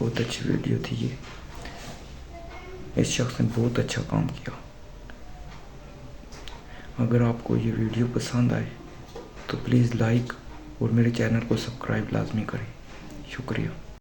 बहुत अच्छी वीडियो थी ये। इस शख्स ने बहुत अच्छा काम किया। अगर आपको ये वीडियो पसंद आए तो प्लीज़ लाइक और मेरे चैनल को सब्सक्राइब लाजमी करें। शुक्रिया।